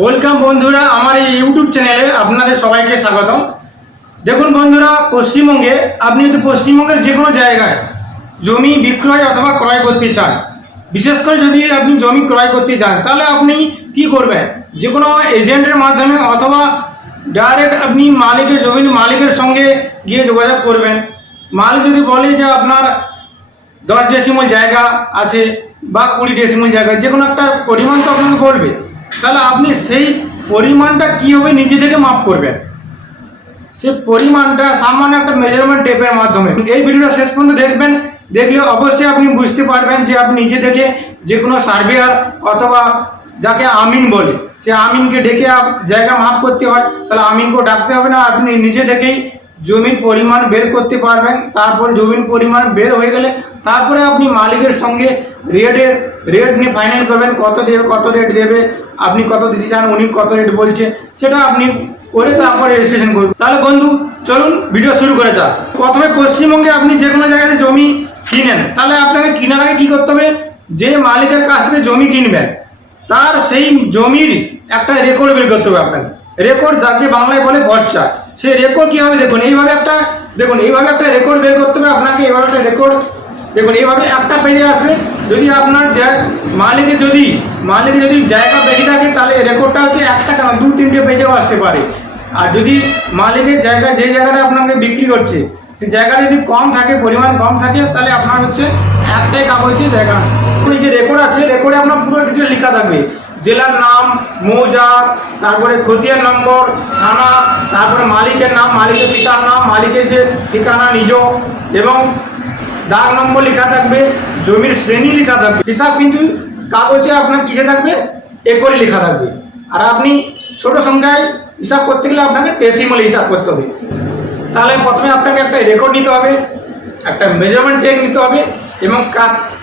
Welcome বন্ধুরা, আমার এই ইউটিউব চ্যানেলে আপনাদের সবাইকে স্বাগতম। দেখুন বন্ধুরা, পশ্চিমবঙ্গে, আপনি যদি পশ্চিমবঙ্গের যে কোনো জায়গায় জমি বিক্রয় অথবা ক্রয় করতে চান, বিশেষ করে যদি আপনি জমি ক্রয় করতে চান তাহলে আপনি কি করবেন? যে কোনো এজেন্টের মাধ্যমে অথবা ডাইরেক্ট আপনি মালিকের জমির মালিকের সঙ্গে গিয়ে যোগাযোগ করবেন। মালিক যদি বলে যে আপনার দশ ডেসিমল জায়গা আছে বা কুড়ি ডেসিমল জায়গা যে কোনো একটা পরিমাণ তো আপনাকে বলবে। তাহলে আপনি সেই পরিমাণটা কীভাবে নিজে থেকে মাপ করবেন? সে পরিমাণটা সামান্য একটা মেজারমেন্ট টেপের মাধ্যমে। এই ভিডিওটা শেষ পর্যন্ত দেখবেন। দেখলে অবশ্যই আপনি বুঝতে পারবেন যে আপনি নিজে থেকে যে কোনো সার্ভেয়ার অথবা যাকে আমিন বলে, সে আমিনকে ডেকে জায়গা মাপ করতে হয়। তাহলে আমিনকে ডাকতে হবে না, আপনি নিজে থেকেই জমির পরিমাণ বের করতে পারবেন। তারপরে জমির পরিমাণ বের হয়ে গেলে তারপরে আপনি মালিকের সঙ্গে রেটের রেট নিয়ে ফাইনাল করবেন, কত দেবে, কত রেট দেবে আপনি কত দিতে চান, উনি কত রেট বলছে, সেটা আপনি করে তারপরে রেজিস্ট্রেশন করুন। তাহলে বন্ধু, চলুন ভিডিও শুরু করে যাক। প্রথমে পশ্চিমবঙ্গে আপনি যে কোনো জায়গাতে জমি কিনেন, তাহলে আপনাকে কেনার আগে কী করতে হবে? যে মালিকের কাছ থেকে জমি কিনবেন, তার সেই জমির একটা রেকর্ড বের করতে হবে আপনাকে। রেকর্ড যাকে বাংলায় বলে বর্চা সে রেকর্ড কী হবে দেখুন, এইভাবে একটা, দেখুন, এইভাবে একটা রেকর্ড বের করতে হবে আপনাকে, এইভাবে একটা রেকর্ড দেখুন, এইভাবে একটা পেজে আসবে। যদি আপনার মালিকে যদি মালিকে যদি জায়গা বেশি থাকে, তাহলে রেকর্ডটা হচ্ছে একটা কেন দু, তিনটে পেজেও আসতে পারে। আর যদি মালিকের জায়গা, যে জায়গাটা আপনাকে বিক্রি করছে, সেই জায়গা যদি কম থাকে, পরিমাণ কম থাকে, তাহলে আপনার হচ্ছে একটাই কাগজে জায়গা। ওই যে রেকর্ড আছে রেকর্ডে আপনার পুরো ডিটেল লেখা থাকবে। জেলার নাম, মৌজা, তারপরে খতিয়ার নম্বর, থানা, তারপরে মালিকের নাম, মালিকের পিতার নাম, মালিকের যে ঠিকানা নিজ, এবং দাগ নম্বর লেখা থাকবে। জমির শ্রেণি লেখা থাকবে। হিসাব কিন্তু কাগজে আপনার কিসে থাকবে? একরে লেখা থাকবে। আর আপনি ছোট সংখ্যায় হিসাব করতে গেলে আপনাকে ডেসিমাল হিসাব করতে হবে। তাহলে প্রথমে আপনাকে একটা রেকর্ড নিতে হবে, একটা মেজারমেন্ট টেক নিতে হবে এবং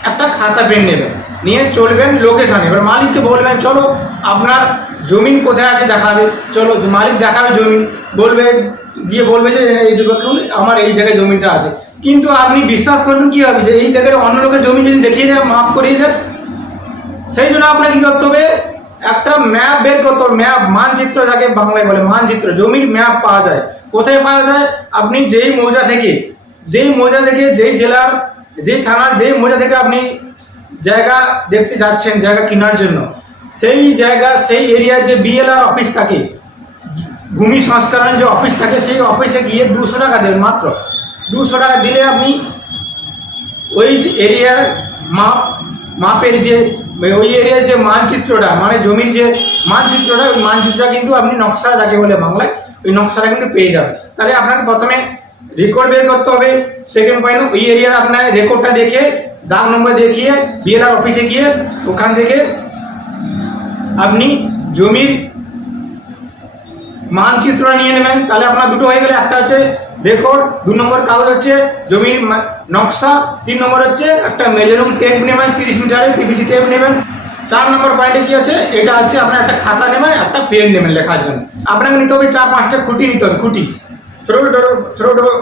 একটা খাতা পেন নেবেন। নিয়ে চলবেন লোকেশানে এবার মালিককে বলবেন, চলো, আপনার জমিন কোথায় আছে দেখাবে? চলো, মালিক দেখাবে জমিন। বলবে গিয়ে বলবে যে, এই দেখুন আমার এই জায়গায় জমিটা আছে। কিন্তু আপনি বিশ্বাস করবেন কী হবে? যে এই জায়গায় অন্য লোকের জমি যদি দেখিয়ে দেয় মাপ করিয়ে দেয় সেই জন্য আপনাকে কী করতে হবে? একটা ম্যাপ বের করতে হবে। ম্যাপ, মানচিত্র যাকে বাংলায় বলে, মানচিত্র, জমির ম্যাপ পাওয়া যায়। কোথায় পাওয়া যায়? আপনি যেই মৌজা থেকে, যেই মৌজা থেকে, যেই জেলার, যেই থানার, যেই মৌজা থেকে আপনি জায়গা দেখতে যাচ্ছেন, জায়গা কেনার জন্য, সেই জায়গা, সেই এরিয়ার যে বিএলআর অফিস থাকে ভূমি সংস্করণের যে অফিস থাকে, সেই অফিসে গিয়ে দুশো টাকা দেন মাত্র। দুশো টাকা দিলে আপনি ওই এরিয়ার মাপ, মাপের যে, ওই এরিয়ার যে মানচিত্রটা মানে জমির যে মানচিত্রটা, ওই মানচিত্রটা কিন্তু আপনি নকশা যাকে বলে বাংলায়, ওই নকশাটা কিন্তু পেয়ে যাবেন। তাহলে আপনাকে প্রথমে রেকর্ড বের করতে হবে সেকেন্ড পয়েন্ট ওই এরিয়ার আপনার রেকর্ডটা দেখে, দাগ নম্বর দেখিয়ে বিএলআর অফিসে গিয়ে ওখান থেকে আপনি জমির মানচিত্র নিয়ে নেবেন। তাহলে আপনার দুটো হয়ে গেলে একটা হচ্ছে রেকর্ড দু নম্বর কাগজ হচ্ছে জমির নকশা, তিন নম্বর হচ্ছে একটা মেজারুম টেপ নেবেন, তিরিশ মিটারের পিভিসি টেপ নেবেন। চার নম্বর পয়েন্টে কি আছে? এটা হচ্ছে আপনার একটা খাতা নেবেন, একটা পেন নেবেন লেখার জন্য। আপনাকে নিতে হবে চার পাঁচটা খুঁটি, নিতে হবে খুঁটি। ছোটো ছোটো ছোটো ছোটো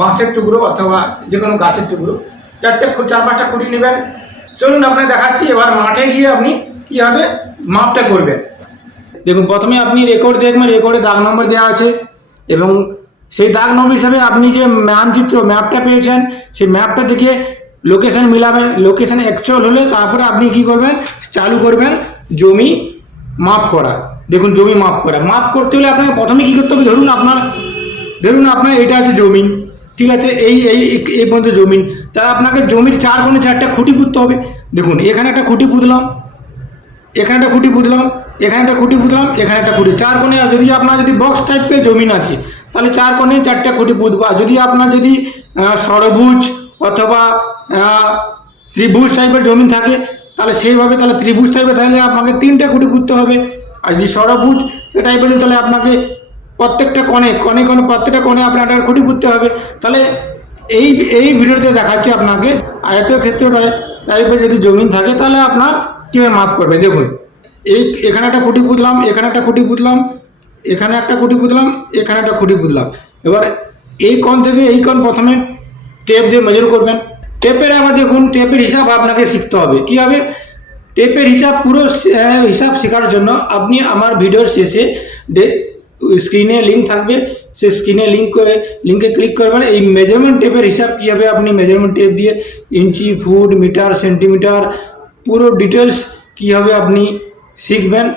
বাঁশের টুকরো অথবা যে কোনো গাছের টুকরো। চারটে চার পাঁচটা খুঁটি নেবেন। চলুন আপনাকে দেখাচ্ছি, এবার মাঠে গিয়ে আপনি কী হবে? মাপটা করবেন। দেখুন, প্রথমে আপনি রেকর্ড দেখবেন রেকর্ডে দাগ নম্বর দেওয়া আছে এবং সেই দাগ নম্বর হিসাবে আপনি যে মানচিত্র ম্যাপটা পেয়েছেন, সেই ম্যাপটা দেখে লোকেশন মিলাবেন লোকেশন অ্যাকচুয়াল হলে তারপরে আপনি কি করবেন, চালু করবেন জমি মাপ করা। দেখুন, জমি মাপ করা। মাপ করতে হলে আপনাকে প্রথমে কী করতে হবে? ধরুন আপনার ধরুন আপনার এটা আছে জমিন ঠিক আছে? এই এই এই পর্যন্ত জমিন তাহলে আপনাকে জমির চার কোণে চারটা খুঁটি পুঁততে হবে। দেখুন, এখানে একটা খুঁটি পুঁতলাম, এখানে একটা খুঁটি পুঁতলাম এখানে একটা খুঁটি পুঁতলাম, এখানে একটা খুঁটি। চার কোণে, যদি আপনার যদি বক্স টাইপের জমিন আছে, তাহলে চার কোণে চারটা খুঁটি পুঁতবো। যদি আপনার যদি ষড়ভুজ অথবা ত্রিভুজ টাইপের জমিন থাকে, তাহলে সেইভাবে, তাহলে ত্রিভুজ টাইপের তাহলে আপনাকে তিনটা খুঁটি পুঁততে হবে। আর যদি ষড়ভুজ টাইপের তাহলে আপনাকে প্রত্যেকটা কোণে কোণে কোণে, প্রত্যেকটা কোণে আপনার একটা খুঁটি পুঁততে হবে। তাহলে এই এই ভিডিওতে দেখাচ্ছি আপনাকে। আয়তীয় ক্ষেত্র টাইপের যদি জমিন থাকে, তাহলে আপনার কীভাবে মাপ করবে? দেখুন। এই এখানে একটা খুঁটি পুঁতলাম, এখানে একটা খুঁটি পুঁতলাম, এখানে একটা খুঁটি পুঁতলাম, এখানে একটা খুঁটি পুঁতলাম। এবার এই কোণ থেকে এই কোণ প্রথমে টেপ দিয়ে মেজার করবেন। টেপের আবার দেখুন, টেপের হিসাব আপনাকে শিখতে হবে। কী হবে? টেপের হিসাব পুরো হিসাব শেখার জন্য আপনি আমার ভিডিওর শেষে স্ক্রিনে লিঙ্ক থাকবে। সেই স্ক্রিনে লিঙ্ক করে লিঙ্কে ক্লিক করবেন এই মেজারমেন্ট টেপের হিসাব কীভাবে আপনি মেজারমেন্ট টেপ দিয়ে ইঞ্চি ফুট মিটার সেন্টিমিটার পুরো ডিটেলস কীভাবে আপনি শিখবেন।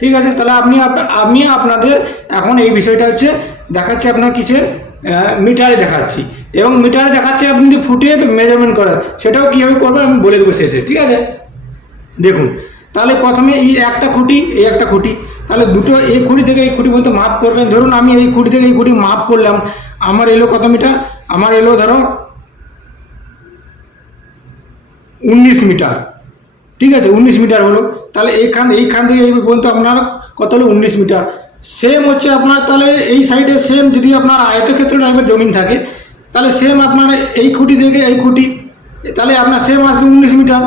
ঠিক আছে, তাহলে আপনি আপ- আমি আপনাদের এখন এই বিষয়টা হচ্ছে দেখাচ্ছি আপনার কিসের মিটারে দেখাচ্ছি। এবং মিটারে দেখাচ্ছি আপনি যদি ফুটে মেজারমেন্ট করেন, সেটাও কীভাবে করবেন আমি বলে দেবো শেষে, ঠিক আছে? দেখুন, তাহলে প্রথমে এই একটা খুঁটি, এই একটা খুঁটি, তাহলে দুটো এই খুঁটি থেকে এই খুঁটি পর্যন্ত মাপ করবেন। ধরুন আমি এই খুঁটি থেকে এই খুঁটি মাপ করলাম, আমার এলো কত মিটার? আমার এলো ধরো উনিশ মিটার। ঠিক আছে, উনিশ মিটার হলো। তাহলে এইখান এইখান থেকে এই পর্যন্ত আপনার কত হলো? উনিশ মিটার। সেম হচ্ছে আপনার তাহলে এই সাইডে সেম যদি আপনার আয়তক্ষেত্র টাইপের জমিন থাকে, তাহলে সেম আপনার এই খুঁটি থেকে এই খুঁটি। তাহলে আপনার সেম আসবে উনিশ মিটার।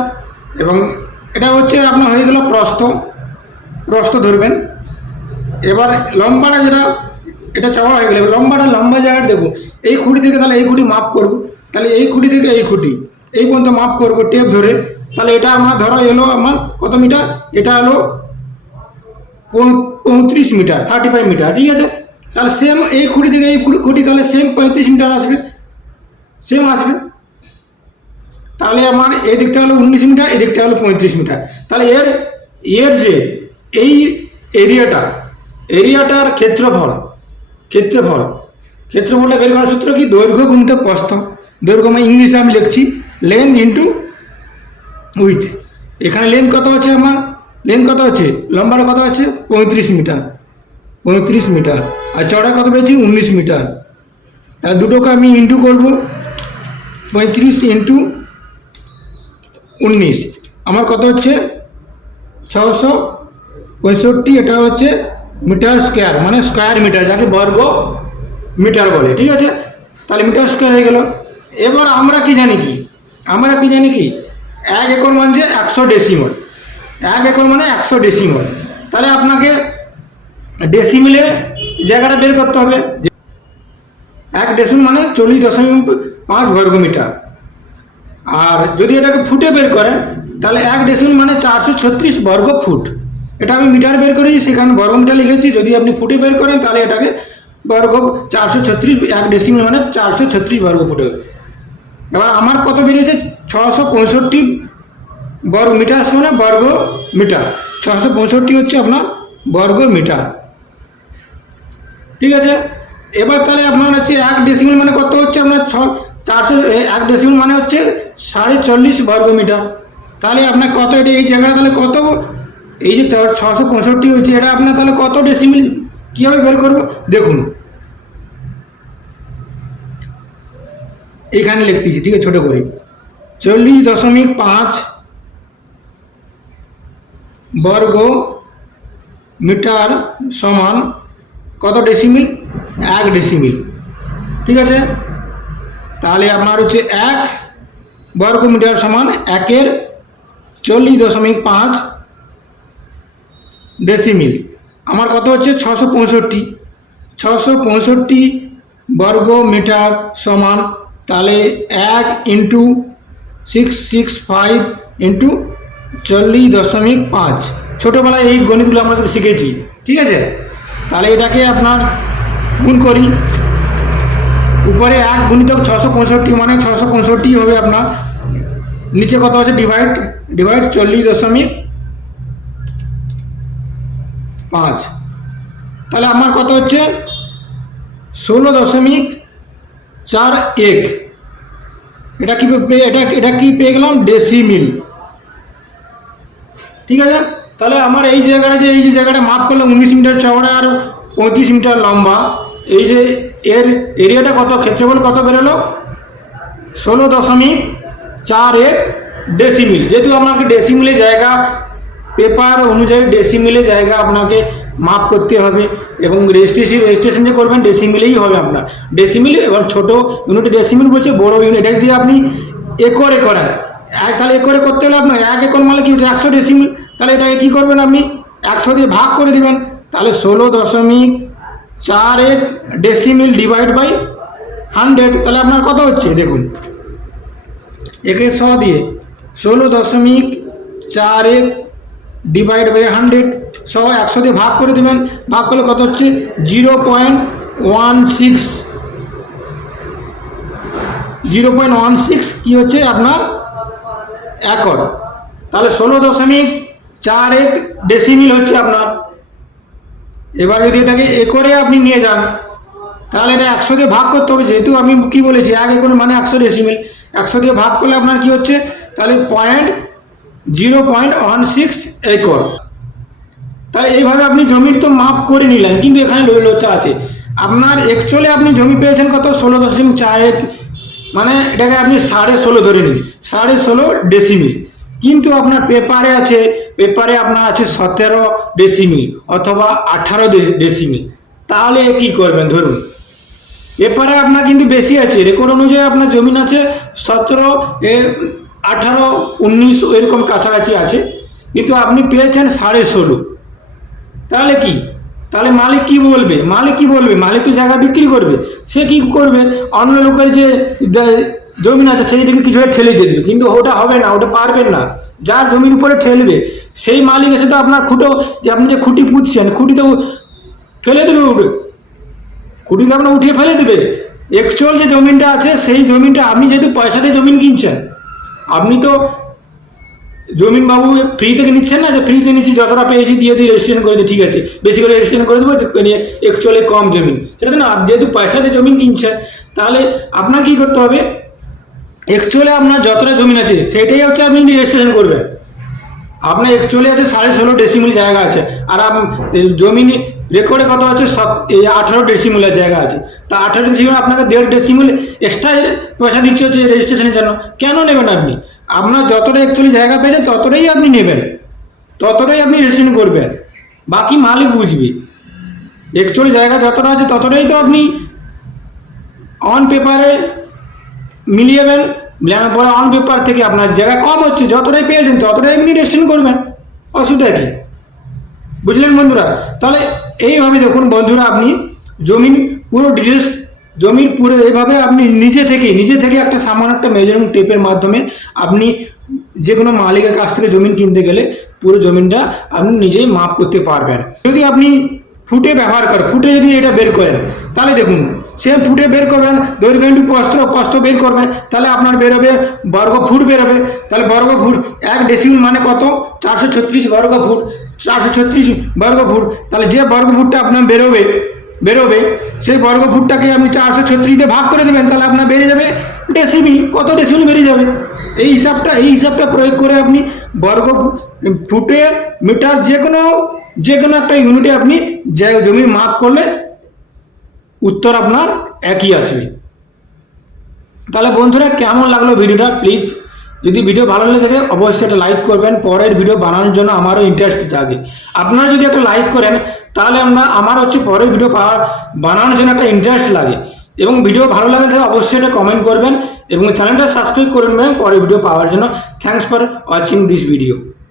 এবং এটা হচ্ছে আপনার হয়ে গেল প্রস্থ। প্রস্থ ধরবেন। এবার লম্বাটা যেটা, এটা চাওয়া হয়ে গেলে। লম্বাটা লম্বা জায়গায় দেখুন। এই খুঁটি থেকে তাহলে এই খুঁটি মাপ করব। তাহলে এই খুঁটি থেকে এই খুঁটি। এই পর্যন্ত মাপ করব, টেপ ধরে। তাহলে এটা আমার ধরো এলো আমার কত মিটার? এটা হলো পঁয়ত্রিশ মিটার থার্টি ফাইভ মিটার, ঠিক আছে? তাহলে সেম এই খুঁটি থেকে এই খুঁটি- তাহলে সেম পঁয়ত্রিশ মিটার আসবে। সেম আসবে। তাহলে আমার এই দিকটা হলো উনিশ মিটার, এই দিকটা হলো পঁয়ত্রিশ মিটার। তাহলে এর এর যে এই এরিয়াটা, এরিয়াটার ক্ষেত্রফল ক্ষেত্রফল, ক্ষেত্রফলটা বের করার সূত্র কি? দৈর্ঘ্য গুণিত প্রস্থ। দৈর্ঘ্য মানে ইংলিশে আমি লিখছি লেন ইন্টু উইথ এখানে লেন কত আছে আমার? লেন কত আছে? লম্বাটা কত আছে? পঁয়ত্রিশ মিটার পঁয়ত্রিশ মিটার আর চড়া কত পেয়েছি? উনিশ মিটার তার দুটোকে আমি ইন্টু করব। পঁয়ত্রিশ ইন্টু উনিশ। আমার কত হচ্ছে? ছশো পঁয়ষট্টি। এটা হচ্ছে মিটার স্কোয়ার মানে স্কোয়ার মিটার যাকে বর্গ মিটার বলে। ঠিক আছে? তাহলে মিটার স্কোয়ার হয়ে গেল। এবার আমরা কি জানি কি? আমরা কি জানি কি? এক একর মানে একশো ডেসিমল এক একর মানে একশো ডেসিমল তাহলে আপনাকে ডেসিমিলে জায়গাটা বের করতে হবে। এক ডেসিমিল মানে চল্লিশ দশমিক পাঁচ বর্গ মিটার। আর যদি এটাকে ফুটে বের করেন তাহলে এক ডেসিমিল মানে চারশো ছত্রিশ বর্গ ফুট। এটা আমি মিটার বের করেছি, সেখানে বর্গ মিটার লিখেছি। যদি আপনি ফুটে বের করেন, তাহলে এটাকে বর্গ চারশো ছত্রিশ, এক ডেসিমিল মানে চারশো ছত্রিশ বর্গ ফুট হবে। এবার আমার কত বেরিয়েছে ছশো পঁয়ষট্টি বর্গ মিটার মানে বর্গ মিটার। ছশো পঁয়ষট্টি হচ্ছে আপনার বর্গ মিটার। ঠিক আছে? এবার তাহলে আপনার হচ্ছে এক ডেসিমিল মানে কত হচ্ছে? আপনার ছ চারশো এক ডেসিমিল মানে হচ্ছে সাড়ে চল্লিশ বর্গ মিটার। তাহলে আপনার কত এটা এই জায়গাটা তাহলে কত? এই যে ছশো পঁয়ষট্টি হচ্ছে এটা আপনার তাহলে কত ডেসিমিল কীভাবে বের করব? দেখুন। এইখানে লিখতেছি, ঠিক আছে, ছোটো করে। চল্লিশ দশমিক পাঁচ বর্গ মিটার সমান কত ডেসিমিল এক ডেসিমিল ঠিক আছে? তাহলে আপনার হচ্ছে এক বর্গ মিটার সমান একের চল্লিশ দশমিক পাঁচ ডেসিমিল আমার কত হচ্ছে? ছশো পঁয়ষট্টি। ছশো পঁয়ষট্টি বর্গ মিটার সমান তাহলে এক into six six, five into চল্লিশ দশমিক পাঁচ। ছোটোবেলায় এই গণিতগুলো আমরা কিন্তু শিখেছি, ঠিক আছে? তাহলে এটাকে আপনার গুণ করি। উপরে এক গুণিতক ছশো পঁয়ষট্টি মানে ছশো পঁয়ষট্টি হবে আপনার, নিচে কত আছে? ডিভাইড ডিভাইড চল্লিশ দশমিক পাঁচ। তাহলে আমার কত হচ্ছে? ষোলো দশমিক চার এক এটা কি এটা এটা কি পেয়ে গেলাম? ডেসিমিল ঠিক আছে? তাহলে আমার এই জায়গাটা যে, এই যে জায়গাটা মাপ করলাম উনিশ মিটার চওড়া আর পঁয়ত্রিশ মিটার লম্বা, এই যে এর এরিয়াটা কত? ক্ষেত্রফল কত বেরোলো? ষোলো দশমিক চার এক ডেসিমিল যেহেতু আপনাকে ডেসিমিলে জায়গা পেপার অনুযায়ী ডেসিমিলে জায়গা আপনাকে মাপ করতে হবে এবং রেজিস্ট্রেশন রেজিস্ট্রেশন যে করবেন ডেসিমিলেই হবে আপনার। ডেসিমিল এবং ছোটো ইউনিট ডেসিমিল বলছে, বড় ইউনিট এটা দিয়ে আপনি একর একরে এক তাহলে একরে করতে হলে আপনার এক একর মানে কি? একশো ডেসিমিল তাহলে এটাকে কী করবেন আপনি? একশো দিয়ে ভাগ করে দিবেন। তাহলে ষোলো দশমিক চার এক ডেসিমিল ডিভাইড বাই হান্ড্রেড তাহলে আপনার কত হচ্ছে? দেখুন। একে শ দিয়ে ষোলো দশমিক চার এক ডিভাইড বাই হান্ড্রেড সহ একশো দিয়ে ভাগ করে দেবেন। ভাগ করলে কত হচ্ছে? Zero point one six. Zero point one six কী হচ্ছে? আপনার একর। তাহলে ষোলো দশমিক চার এক ডেসিমিল হচ্ছে আপনার। এবার যদি এটাকে একরে আপনি নিয়ে যান, তাহলে এটা একশো দিয়ে ভাগ করতে হবে। যেহেতু আমি কি বলেছি, এক একর মানে একশো ডেসিমিল একশো দিয়ে ভাগ করলে আপনার কি হচ্ছে? তাহলে point zero point one six acre. তাহলে এইভাবে আপনি জমির তো মাপ করে নিলেন, কিন্তু এখানে লোচা আছে। আপনার একচুয়ালি আপনি জমি পেয়েছেন কত? ষোলো দশমিক চার এক মানে এটাকে আপনি সাড়ে ষোলো ধরে নিন, সাড়ে ষোলো ডেসিমিল কিন্তু আপনার পেপারে আছে, পেপারে আপনার আছে সতেরো ডেসিমিল অথবা আঠারো ডেসিমিল তাহলে কি করবেন ধরুন? পেপারে আপনার কিন্তু বেশি আছে রেকর্ড অনুযায়ী আপনার জমিন আছে সতেরো আঠারো, উনিশ, এরকম কাছাকাছি আছে। কিন্তু আপনি পেয়েছেন সাড়ে ষোলো। তাহলে কি? তাহলে মালিক কি বলবে? মালিক কি বলবে? মালিক তো জায়গা বিক্রি করবে। সে কি করবে? অন্য লোকের যে জমিন আছে, সেই দিকে কিছু ঠেলে দিয়ে দেবে। কিন্তু ওটা হবে না, ওটা পারবেন না। যার জমির উপরে ঠেলবে, সেই মালিক এসে তো আপনার খুঁটো, যে আপনি যে খুঁটি পুঁতছেন, খুঁটি তো ফেলে দেবে উঠে। খুঁটিকে আপনার উঠিয়ে ফেলে দেবে। অ্যাকচুয়াল যে জমিনটা আছে, সেই জমিনটা আপনি যেহেতু পয়সা দিয়ে জমিন কিনছেন, আপনি তো জমিন বাবু ফ্রি থেকে নিচ্ছেন না? যে ফ্রিতে নিচ্ছি, যতটা পেয়েছি দিয়ে দিয়ে রেজিস্ট্রেশন করে দিই, ঠিক আছে। বেশি করে রেজিস্ট্রেশন করে দেবো অ্যাকচুয়ালি কম জমিন। সেটা না যেহেতু পয়সা দিয়ে জমিন কিনছে, তাহলে আপনার কী করতে হবে? একচুয়ালি আপনার যতটা জমিন আছে, সেটাই হচ্ছে আপনি রেজিস্ট্রেশন করবেন। আপনার একচুয়ালি আছে সাড়ে ষোলো ডেসিমিল জায়গা আছে। আর জমিন রেকর্ডে কত আছে এই আঠারো ডেসিমিলের জায়গা আছে। তা আঠারো ডেসিমিল আপনাকে দেড় ডেসিমিল এক্সট্রা পয়সা দিচ্ছে হচ্ছে রেজিস্ট্রেশনের জন্য। কেন নেবেন আপনি? আপনার যতটা অ্যাকচুয়ালি জায়গা পেয়েছেন, ততটাই আপনি নেবেন। ততটাই আপনি রেজিস্ট্রেশন করবেন। বাকি মালিক বুঝবে। অ্যাকচুয়ালি জায়গা যতটা আছে, ততটাই তো আপনি অন পেপারে মিলিয়েবেন মিলানোর পরে অন পেপার থেকে আপনার জায়গা কম হচ্ছে, যতটাই পেয়েছেন, ততটাই আপনি রেজিস্ট্রেশন করবেন। অসুবিধা কি? বুঝলেন বন্ধুরা? তাহলে এইভাবে দেখুন বন্ধুরা আপনি জমিন পুরো ডিটেলস জমির পুরো এইভাবে আপনি নিজে থেকে নিজে থেকে একটা সামান্য একটা মেজারিং টেপের মাধ্যমে আপনি যে কোনো মালিকের কাছ থেকে জমিন কিনতে গেলে পুরো জমিনটা আপনি নিজেই মাপ করতে পারবেন। যদি আপনি ফুটে ব্যবহার করেন, ফুটে যদি এটা বের করেন, তাহলে দেখুন, সে ফুটে বের করবেন দৈর্ঘ্য ইন্টু প্রস্থ প্রস্থ বের করবেন তাহলে আপনার বেরোবে, বর্গ ফুট বেরোবে, তাহলে বর্গ ফুট, এক ডেসিমিল মানে কত? চারশো ছত্রিশ বর্গ ফুট, চারশো ছত্রিশ বর্গ ফুট, তাহলে যে বর্গ ফুটটা আপনার বেরোবে বেরোবে, সেই বর্গ ফুটটাকে আপনি চারশো ছত্রিশ ভাগ করে দেবেন, তাহলে আপনার বেড়ে যাবে ডেসিমিল কত ডেসিমিল বেরিয়ে যাবে? এই হিসাবটা এই হিসাবটা প্রয়োগ করে আপনি বর্গ ফুটে মিটার যে কোনো যে কোনো একটা ইউনিটে আপনি জমির মাপ করলে উত্তর আপনার একই আসবে। তাহলে বন্ধুরা, কেমন লাগল ভিডিওটা? প্লিজ যদি ভিডিও ভালো লেগে থাকে, অবশ্যই একটা লাইক করবেন। পরের ভিডিও বানানোর জন্য আমারও ইন্টারেস্ট থাকে আপনারা যদি একটা লাইক করেন, তাহলে আমরা, আমার হচ্ছে পরের ভিডিও বানানোর জন্য একটা ইন্টারেস্ট লাগে। এবং ভিডিও ভালো লাগে তাহলে অবশ্যই এটা কমেন্ট করবেন। এবং চ্যানেলটা সাবস্ক্রাইব করে নেবেন পরের ভিডিও পাওয়ার জন্য। Thanks for watching this video